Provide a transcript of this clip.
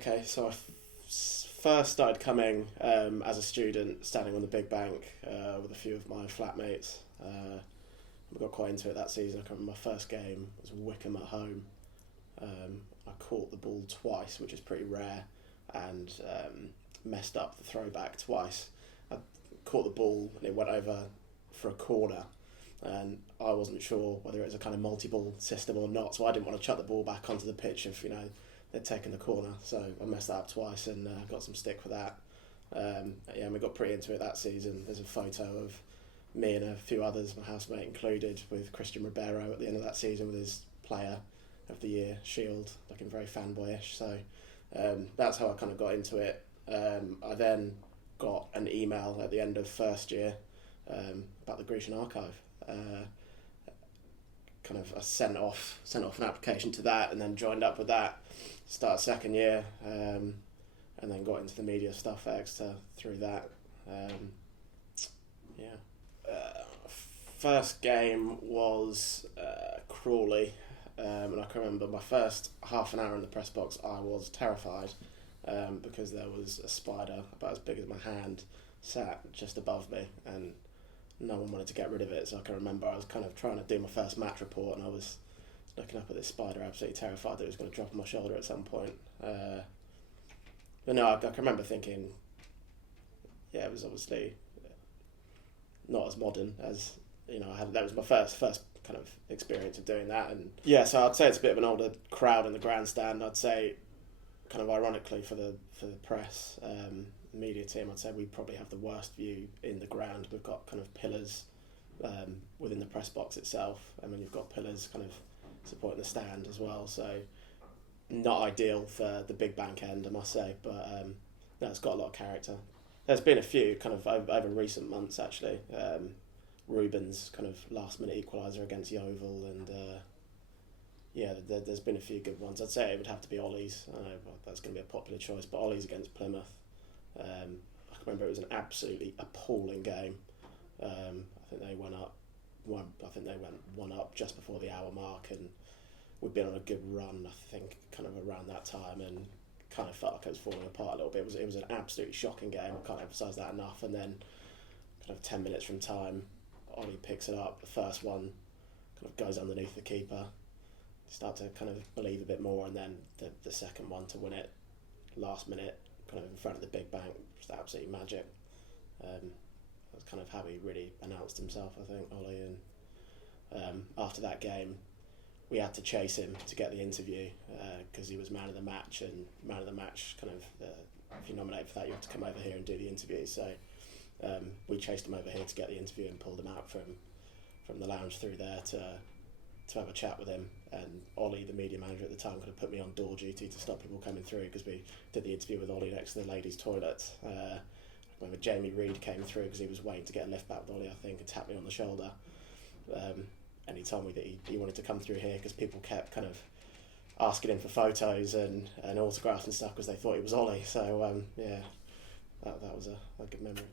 Okay, so first started coming as a student, standing on the big bank with a few of my flatmates. We got quite into it that season. I can remember my first game was Wickham at home. I caught the ball twice, which is pretty rare, and messed up the throwback twice. I caught the ball and it went over for a corner, and I wasn't sure whether it was a kind of multi-ball system or not, so I didn't want to chuck the ball back onto the pitch if they'd taken the corner. So I messed that up twice and got some stick for that. And we got pretty into it that season. There's a photo of me and a few others, my housemate included, with Christian Ribeiro at the end of that season with his Player of the Year shield, looking very fanboyish. So that's how I kind of got into it. I then got an email at the end of first year about the Grecian archive. I sent off an application to that, and then joined up with that. Started second year, and then got into the media stuff at Exeter through that. First game was Crawley, and I can remember my first half an hour in the press box. I was terrified because there was a spider about as big as my hand sat just above me, and no one wanted to get rid of it. So I can remember I was kind of trying to do my first match report, and I was looking up at this spider, absolutely terrified that it was going to drop on my shoulder at some point. But no, I can remember thinking, it was obviously not as modern as I had. That was my first kind of experience of doing that, and so I'd say it's a bit of an older crowd in the grandstand. I'd say, kind of ironically for the press media team, I'd say we probably have the worst view in the ground. We've got kind of pillars within the press box itself, and then you've got pillars kind of supporting the stand as well. So not ideal for the big bank end, I must say, but it's got a lot of character. There's been a few kind of over recent months actually. Ruben's kind of last minute equaliser against Yeovil, and there's been a few good ones. I'd say it would have to be Ollie's. I know that's going to be a popular choice, but Ollie's against Plymouth. I can remember it was an absolutely appalling game. I think they went one up just before the hour mark, and we'd been on a good run, I think, kind of around that time, and kind of felt like it was falling apart a little bit. It was an absolutely shocking game. I can't emphasise that enough. And then, kind of 10 minutes from time, Ollie picks it up. The first one kind of goes underneath the keeper. You start to kind of believe a bit more, and then the second one to win it last minute, kind of in front of the big bank, just absolutely magic. That's kind of how he really announced himself, I think, Ollie. And after that game, we had to chase him to get the interview because he was man of the match, and man of the match kind of if you're nominated for that, you have to come over here and do the interview. So we chased him over here to get the interview and pulled him out from the lounge through there to have a chat with him. And Ollie, the media manager at the time, could have put me on door duty to stop people coming through, because we did the interview with Ollie next to the ladies' toilet. I remember Jamie Reid came through because he was waiting to get a lift back with Ollie, I think, and tapped me on the shoulder. And he told me that he wanted to come through here because people kept kind of asking him for photos and autographs and stuff because they thought he was Ollie. So that was a good memory.